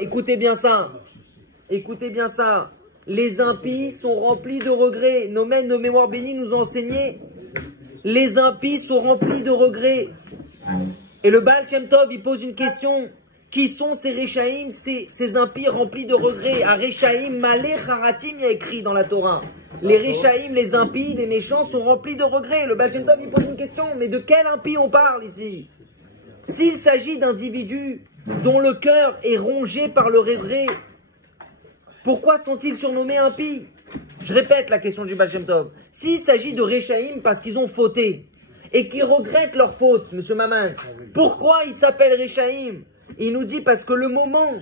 Écoutez bien ça. Écoutez bien ça. Les impies sont remplis de regrets. Nos mémoires bénies nous ont enseigné. Les impies sont remplis de regrets. Et le Baal Shem Tov, il pose une question. Qui sont ces Rechaïm, ces impies remplis de regrets? À Rechaïm, Malé Haratim, il y a écrit dans la Torah. Les Rechaïm, les impies, les méchants sont remplis de regrets. Le Baal Shem Tov, il pose une question. Mais de quel impie on parle ici? S'il s'agit d'individus dont le cœur est rongé par le regret, pourquoi sont-ils surnommés impies? Je répète la question du Baal Shem Tov. S'il s'agit de Rechaïm parce qu'ils ont fauté et qu'ils regrettent leur faute, monsieur Maman, pourquoi ils s'appellent Rechaïm? Il nous dit parce que le moment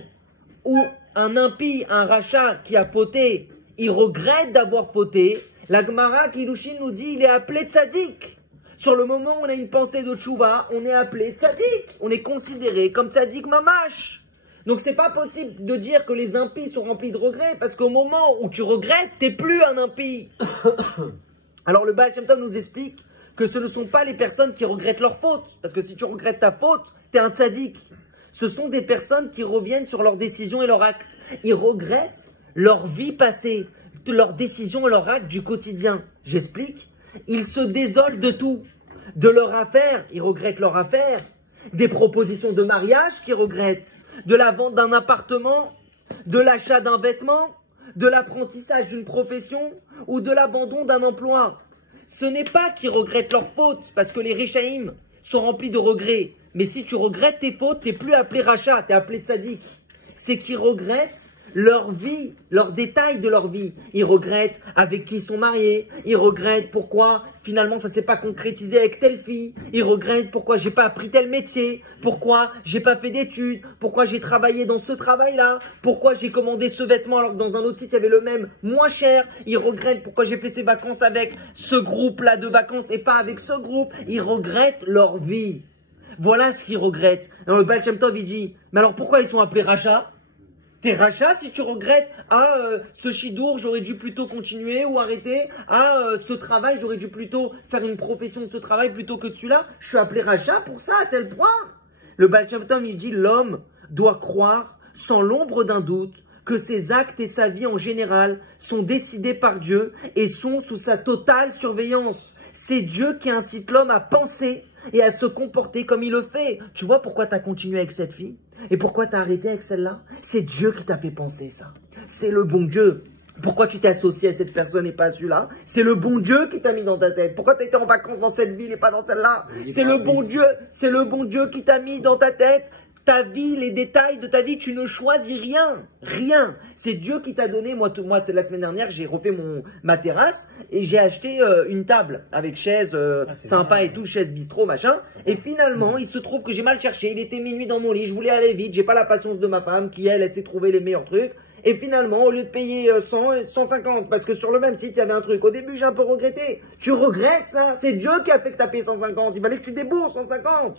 où un impie, un rachat qui a fauté, il regrette d'avoir fauté, la Gemara Kiddushin nous dit il est appelé tzaddik. Sur le moment où on a une pensée de tchouva, on est appelé tzaddik. On est considéré comme tzaddik mamash. Donc c'est pas possible de dire que les impies sont remplis de regrets, parce qu'au moment où tu regrettes, t'es plus un impie. Alors le Baal Shem Tov nous explique que ce ne sont pas les personnes qui regrettent leur faute, parce que si tu regrettes ta faute, t'es un tzaddik. Ce sont des personnes qui reviennent sur leurs décisions et leurs actes. Ils regrettent leur vie passée, leurs décisions et leurs actes du quotidien. J'explique. Ils se désolent de tout. De leur affaire, ils regrettent leur affaire. Des propositions de mariage qu'ils regrettent. De la vente d'un appartement, de l'achat d'un vêtement, de l'apprentissage d'une profession ou de l'abandon d'un emploi. Ce n'est pas qu'ils regrettent leur faute, parce que les Rechaïm sont remplis de regrets. Mais si tu regrettes tes fautes, tu n'es plus appelé rachat, tu es appelé tzaddik. C'est qu'ils regrettent leur vie, leurs détails de leur vie. Ils regrettent avec qui ils sont mariés. Ils regrettent pourquoi finalement ça ne s'est pas concrétisé avec telle fille. Ils regrettent pourquoi j'ai pas appris tel métier. Pourquoi j'ai pas fait d'études. Pourquoi j'ai travaillé dans ce travail-là. Pourquoi j'ai commandé ce vêtement alors que dans un autre site il y avait le même moins cher. Ils regrettent pourquoi j'ai fait ces vacances avec ce groupe-là de vacances et pas avec ce groupe. Ils regrettent leur vie. Voilà ce qu'ils regrettent. Alors le Baal Shem Tov il dit, mais alors pourquoi ils sont appelés rachats? T'es rachat si tu regrettes, ce chidour, j'aurais dû plutôt continuer ou arrêter, ce travail, j'aurais dû plutôt faire une profession de ce travail plutôt que de celui-là. Je suis appelé rachat pour ça, à tel point. Le Baal Shem Tov, il dit, l'homme doit croire, sans l'ombre d'un doute, que ses actes et sa vie en général sont décidés par Dieu et sont sous sa totale surveillance. C'est Dieu qui incite l'homme à penser et à se comporter comme il le fait. Tu vois pourquoi tu as continué avec cette fille? Et pourquoi tu as arrêté avec celle-là? C'est Dieu qui t'a fait penser ça. C'est le bon Dieu. Pourquoi tu t'es associé à cette personne et pas à celui-là? C'est le bon Dieu qui t'a mis dans ta tête. Pourquoi tu as été en vacances dans cette ville et pas dans celle-là? C'est le bon Dieu qui t'a mis dans ta tête. Ta vie, les détails de ta vie, tu ne choisis rien. Rien. C'est Dieu qui t'a donné. Moi, c'est la semaine dernière, j'ai refait ma terrasse et j'ai acheté une table avec chaise sympa et tout, chaise bistrot, machin. Et finalement, il se trouve que j'ai mal cherché. Il était minuit dans mon lit, je voulais aller vite. J'ai pas la patience de ma femme qui, elle sait trouver les meilleurs trucs. Et finalement, au lieu de payer 100, 150, parce que sur le même site, il y avait un truc. Au début, j'ai un peu regretté. Tu regrettes ça? C'est Dieu qui a fait que tu as payé 150. Il fallait que tu débourses 150.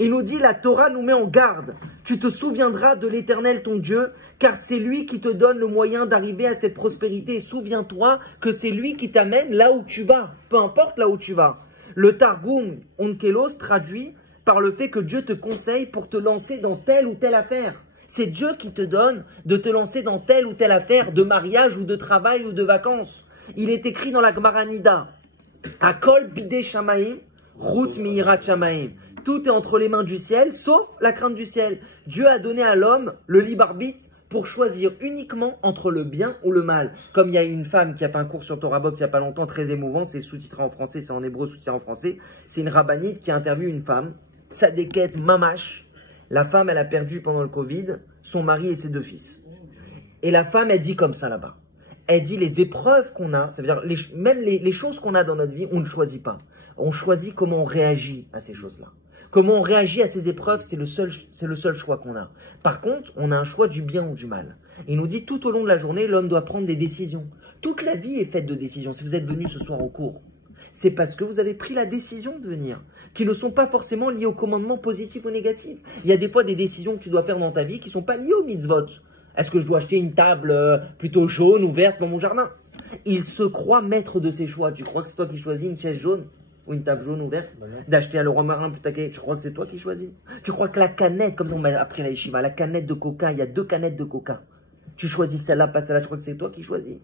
Il nous dit, la Torah nous met en garde. Tu te souviendras de l'Éternel ton Dieu, car c'est lui qui te donne le moyen d'arriver à cette prospérité. Souviens-toi que c'est lui qui t'amène là où tu vas, peu importe là où tu vas. Le Targum Onkelos traduit par le fait que Dieu te conseille pour te lancer dans telle ou telle affaire. C'est Dieu qui te donne de te lancer dans telle ou telle affaire de mariage ou de travail ou de vacances. Il est écrit dans la Gemara Nida, Akol bidei shamaim, chutz mi'irat shamaim. Tout est entre les mains du ciel, sauf la crainte du ciel. Dieu a donné à l'homme le libre arbitre pour choisir uniquement entre le bien ou le mal. Comme il y a une femme qui a fait un cours sur Torah Box il n'y a pas longtemps, très émouvant, c'est sous-titré en français, c'est en hébreu sous-titré en français. C'est une rabbinite qui a interviewé une femme, Tzadeket Mamash. La femme, elle a perdu pendant le Covid son mari et ses 2 fils. Et la femme, elle dit comme ça là-bas. Elle dit les épreuves qu'on a, ça veut dire même les choses qu'on a dans notre vie, on ne choisit pas. On choisit comment on réagit à ces choses-là. Comment on réagit à ces épreuves, c'est le seul choix qu'on a. Par contre, on a un choix du bien ou du mal. Il nous dit tout au long de la journée, l'homme doit prendre des décisions. Toute la vie est faite de décisions. Si vous êtes venu ce soir au cours, c'est parce que vous avez pris la décision de venir, qui ne sont pas forcément liées au commandement positif ou négatif. Il y a des fois des décisions que tu dois faire dans ta vie qui ne sont pas liées au mitzvot. Est-ce que je dois acheter une table plutôt jaune ou verte dans mon jardin? Il se croit maître de ses choix. Tu crois que c'est toi qui choisis une chaise jaune? ou une table jaune ou verte, d'acheter un Leroy Merlin plus taquet, tu crois que c'est toi qui choisis? Tu crois que la canette, comme on m'a appris à la yeshiva, la canette de coca, il y a 2 canettes de coca. Tu choisis celle-là, pas celle-là, tu crois que c'est toi qui choisis?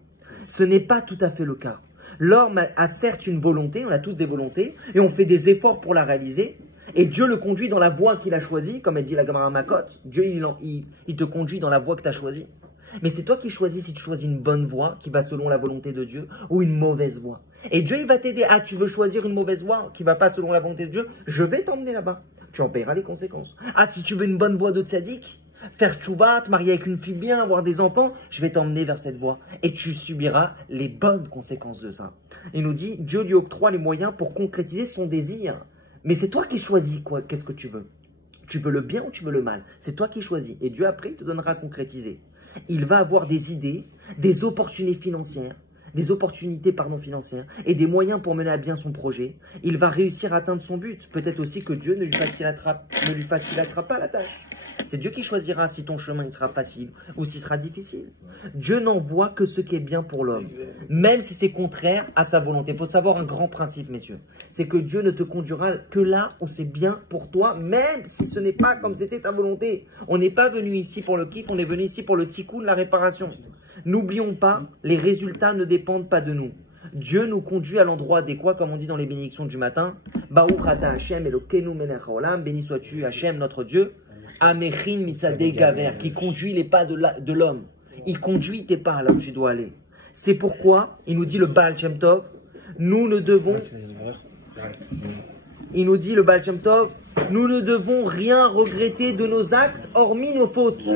Ce n'est pas tout à fait le cas. L'homme a certes une volonté, on a tous des volontés, et on fait des efforts pour la réaliser, et Dieu le conduit dans la voie qu'il a choisie, comme elle dit la Gemara Makot. Dieu, il te conduit dans la voie que tu as choisie. Mais c'est toi qui choisis si tu choisis une bonne voie, qui va selon la volonté de Dieu, ou une mauvaise voie. Et Dieu, il va t'aider. Ah, tu veux choisir une mauvaise voie, qui va pas selon la volonté de Dieu, je vais t'emmener là-bas. Tu en paieras les conséquences. Ah, si tu veux une bonne voie de tzaddik, faire tchouva, te marier avec une fille bien, avoir des enfants, je vais t'emmener vers cette voie. Et tu subiras les bonnes conséquences de ça. Il nous dit, Dieu lui octroie les moyens pour concrétiser son désir. Mais c'est toi qui choisis quoi, qu'est-ce que tu veux. Tu veux le bien ou tu veux le mal. C'est toi qui choisis. Et Dieu après, il te donnera à concrétiser. Il va avoir des idées, des opportunités financières, financières et des moyens pour mener à bien son projet. Il va réussir à atteindre son but. Peut-être aussi que Dieu ne lui facilitera pas la tâche. C'est Dieu qui choisira si ton chemin il sera facile ou s'il sera difficile. Dieu n'envoie que ce qui est bien pour l'homme, même si c'est contraire à sa volonté. Il faut savoir un grand principe, messieurs. C'est que Dieu ne te conduira que là où c'est bien pour toi, même si ce n'est pas comme c'était ta volonté. On n'est pas venu ici pour le kiff, on est venu ici pour le tikkun, la réparation. N'oublions pas, les résultats ne dépendent pas de nous. Dieu nous conduit à l'endroit adéquat, comme on dit dans les bénédictions du matin. Baruch ata Hashem Elokeinu melech haolam, béni sois-tu Hashem notre Dieu. Amechin mitzadei gaver, qui conduit les pas de l'homme. Il conduit tes pas là où tu dois aller. C'est pourquoi, il nous dit le Baal Shem Tov, nous ne devons rien regretter de nos actes, hormis nos fautes.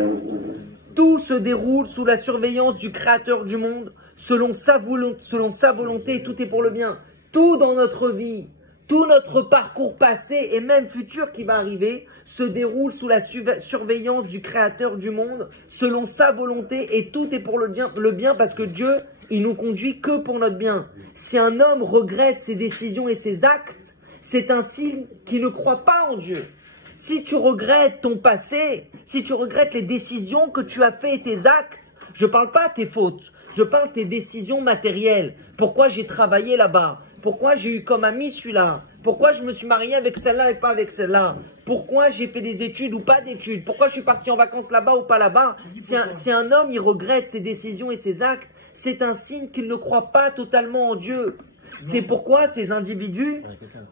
Tout se déroule sous la surveillance du Créateur du monde, selon sa volonté, tout est pour le bien. Tout dans notre vie, tout notre parcours passé et même futur qui va arriver se déroule sous la surveillance du Créateur du monde, selon sa volonté, et tout est pour le bien parce que Dieu, il nous conduit que pour notre bien. Si un homme regrette ses décisions et ses actes, c'est un signe qu'il ne croit pas en Dieu. Si tu regrettes ton passé, si tu regrettes les décisions que tu as faites et tes actes, je ne parle pas de tes fautes, je parle de tes décisions matérielles. Pourquoi j'ai travaillé là-bas? Pourquoi j'ai eu comme ami celui-là? Pourquoi je me suis marié avec celle-là et pas avec celle-là? Pourquoi j'ai fait des études ou pas d'études? Pourquoi je suis parti en vacances là-bas ou pas là-bas? Si un homme il regrette ses décisions et ses actes, c'est un signe qu'il ne croit pas totalement en Dieu. C'est pourquoi ces individus,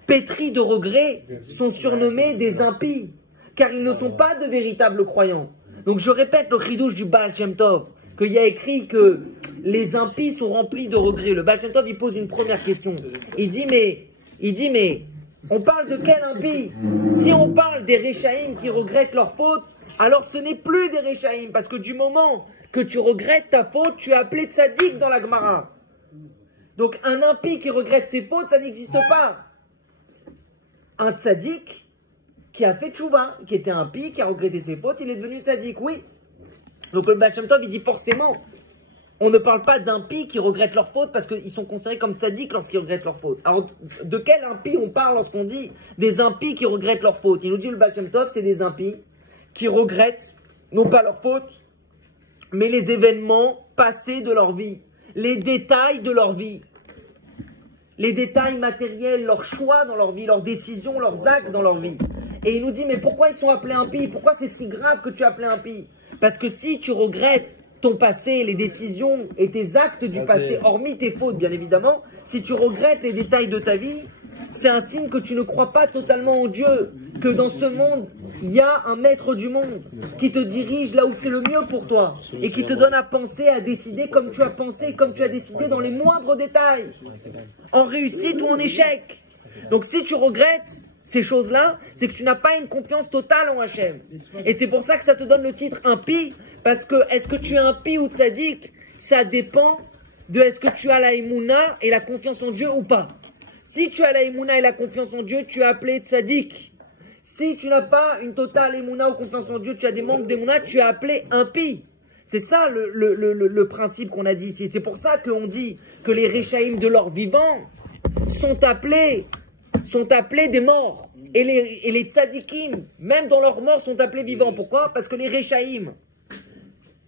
pétris de regrets, sont surnommés des impies, car ils ne sont pas de véritables croyants. Donc je répète le chidouche du Baal Shem Tov, qu'il y a écrit que les impies sont remplis de regrets. Le Baal Shem Tov, il pose une première question. Il dit, mais, on parle de quel impie? Si on parle des Réchaïm qui regrettent leurs fautes, alors ce n'est plus des Réchaïm, parce que du moment que tu regrettes ta faute, tu es appelé tzaddik dans la Gemara. Donc un impie qui regrette ses fautes, ça n'existe pas. Un tzaddik qui a fait tchouva, qui était impie, qui a regretté ses fautes, il est devenu tzaddik, oui. Donc le Baal Shem Tov, il dit forcément, on ne parle pas d'impies qui regrettent leurs fautes parce qu'ils sont considérés comme tzaddik lorsqu'ils regrettent leurs fautes. Alors de quel impie on parle lorsqu'on dit des impies qui regrettent leurs fautes? Il nous dit le Baal Shem Tov, c'est des impies qui regrettent, non pas leurs fautes, mais les événements passés de leur vie, les détails de leur vie, les détails matériels, leurs choix dans leur vie, leurs décisions, leurs actes dans leur vie. Et il nous dit, mais pourquoi ils sont appelés impies? Pourquoi c'est si grave que tu es appelé impie? Parce que si tu regrettes ton passé, les décisions et tes actes du passé, hormis tes fautes bien évidemment, si tu regrettes les détails de ta vie, c'est un signe que tu ne crois pas totalement en Dieu, que dans ce monde, il y a un maître du monde qui te dirige là où c'est le mieux pour toi et qui te donne à penser, à décider comme tu as pensé, comme tu as décidé dans les moindres détails, en réussite ou en échec. Donc si tu regrettes ces choses-là, c'est que tu n'as pas une confiance totale en Hachem. Et c'est pour ça que ça te donne le titre impie, parce que est-ce que tu es impie ou tzaddik, ça dépend de est-ce que tu as la émouna et la confiance en Dieu ou pas. Si tu as la émouna et la confiance en Dieu, tu es appelé tzaddik. Si tu n'as pas une totale émouna ou confiance en Dieu, tu as des manques d'émouna, tu es appelé impie. C'est ça le principe qu'on a dit ici. C'est pour ça qu'on dit que les Réchaïm de leur vivant sont appelés des morts. Et les tzadikim, même dans leur mort, sont appelés vivants. Pourquoi? Parce que les Réchaïm,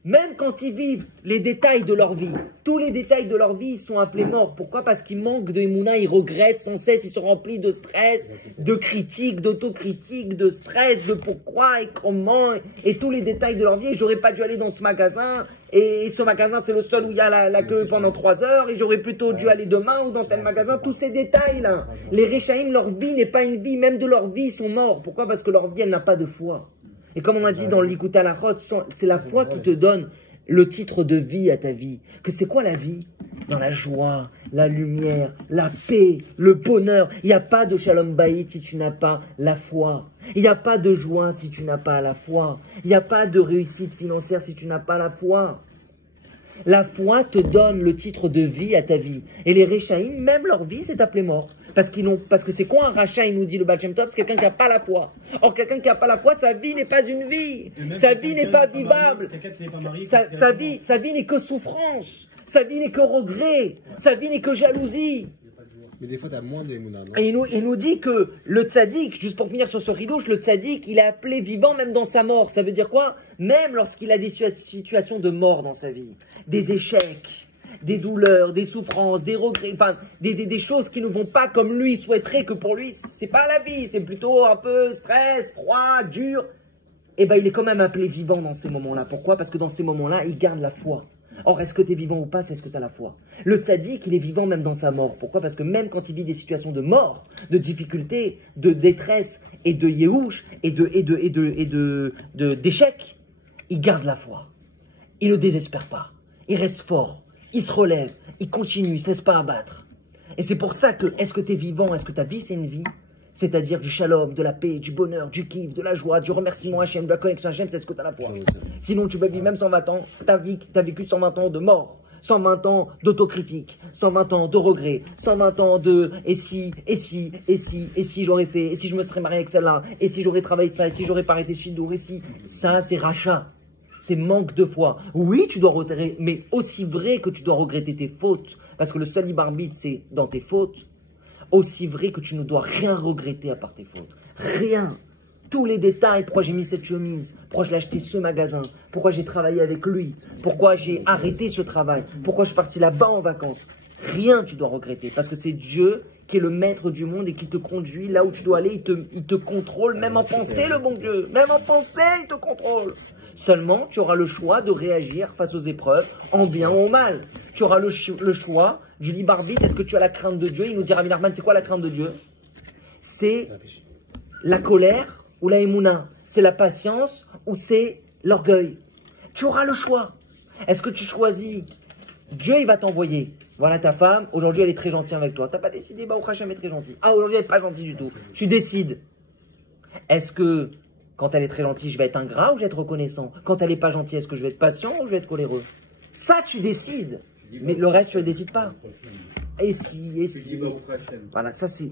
Même quand ils vivent les détails de leur vie, tous les détails de leur vie, ils sont appelés morts. Pourquoi? Parce qu'ils manquent de Emouna, ils regrettent sans cesse, ils sont remplis de stress, de critiques, d'autocritique, de stress, de pourquoi et comment, et tous les détails de leur vie. Et j'aurais pas dû aller dans ce magasin, et ce magasin c'est le seul où il y a la queue pendant 3 heures, et j'aurais plutôt dû aller demain ou dans tel magasin. Tous ces détails-là. Les Réchaïm, leur vie n'est pas une vie, même de leur vie, ils sont morts. Pourquoi? Parce que leur vie, elle n'a pas de foi. Et comme on a dit dans l'Ikouta Lachot, c'est la foi qui te donne le titre de vie à ta vie. Que c'est quoi la vie? Dans la joie, la lumière, la paix, le bonheur. Il n'y a pas de shalom bayit si tu n'as pas la foi. Il n'y a pas de joie si tu n'as pas la foi. Il n'y a pas de réussite financière si tu n'as pas la foi. La foi te donne le titre de vie à ta vie. Et les Réchaïm, même leur vie, c'est appelé mort. Parce que c'est quoi un rachat, il nous dit le Baal Shem Tov? C'est quelqu'un qui n'a pas la foi. Or, quelqu'un qui n'a pas la foi, sa vie n'est pas une vie. Sa vie n'est pas vivable. Sa vie n'est que souffrance. Sa vie n'est que regret. Sa vie n'est que jalousie. Mais des fois, tu as moins d'émouna, non? Et il nous dit que le tzaddik, juste pour finir sur ce ridouche, le tzaddik, il est appelé vivant même dans sa mort. Ça veut dire quoi? Même lorsqu'il a des situations de mort dans sa vie, des échecs, des douleurs, des souffrances, des regrets, enfin, des choses qui ne vont pas comme lui souhaiterait, que pour lui, c'est pas la vie, c'est plutôt un peu stress, froid, dur. Et ben, il est quand même appelé vivant dans ces moments-là. Pourquoi? Parce que dans ces moments-là, il garde la foi. Or, est-ce que tu es vivant ou pas, c'est ce que tu as la foi. Le tzaddik, il est vivant même dans sa mort. Pourquoi? Parce que même quand il vit des situations de mort, de difficulté, de détresse et de yéhouch et d'échec, il garde la foi. Il ne désespère pas. Il reste fort. Il se relève. Il continue. Il ne se laisse pas abattre. Et c'est pour ça que, est-ce que tu es vivant? Est-ce que ta vie, c'est une vie? C'est-à-dire du shalom, de la paix, du bonheur, du kiff, de la joie, du remerciement Hachem, de la connexion Hachem, c'est ce que tu as la foi. Sinon, tu peux vivre même 120 ans, tu as vécu 120 ans de mort, 120 ans d'autocritique, 120 ans de regret, 120 ans de et si j'aurais fait, et si je me serais marié avec celle-là, et si j'aurais travaillé ça, et si j'aurais pas arrêté Shidour, et si. Ça, c'est rachat. C'est manque de foi. Oui, tu dois regretter, mais aussi vrai que tu dois regretter tes fautes, parce que le seul libre arbitre, c'est dans tes fautes. Aussi vrai que tu ne dois rien regretter à part tes fautes. Rien. Tous les détails, pourquoi j'ai mis cette chemise, pourquoi j'ai acheté ce magasin, pourquoi j'ai travaillé avec lui, pourquoi j'ai arrêté ce travail, pourquoi je suis parti là-bas en vacances. Rien tu dois regretter, parce que c'est Dieu qui est le maître du monde et qui te conduit là où tu dois aller. Il te contrôle, même en pensée, le bon Dieu. Même en pensée, il te contrôle. Seulement, tu auras le choix de réagir face aux épreuves, en bien ou en mal. Tu auras le choix du libre arbitre. Est-ce que tu as la crainte de Dieu? Il nous dit, Rabbi Nachman, c'est quoi la crainte de Dieu? C'est la colère ou la émouna. C'est la patience ou c'est l'orgueil. Tu auras le choix. Est-ce que tu choisis? Dieu, il va t'envoyer. Voilà ta femme, aujourd'hui elle est très gentille avec toi. Tu n'as pas décidé, bah, au Hachem est très gentille. Ah, aujourd'hui elle n'est pas gentille du tout. Tu décides. Est-ce que quand elle est très gentille, je vais être ingrat ou je vais être reconnaissant? Quand elle n'est pas gentille, est-ce que je vais être patient ou je vais être coléreux? Ça, tu décides. Mais le reste, tu ne le décides pas. Et si. Voilà, ça c'est.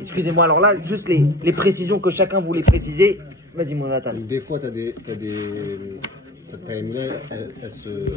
Excusez-moi, alors là, juste les précisions que chacun voulait préciser. Vas-y, mon Nathan. Des fois, tu as des. Ta émouna, elle se.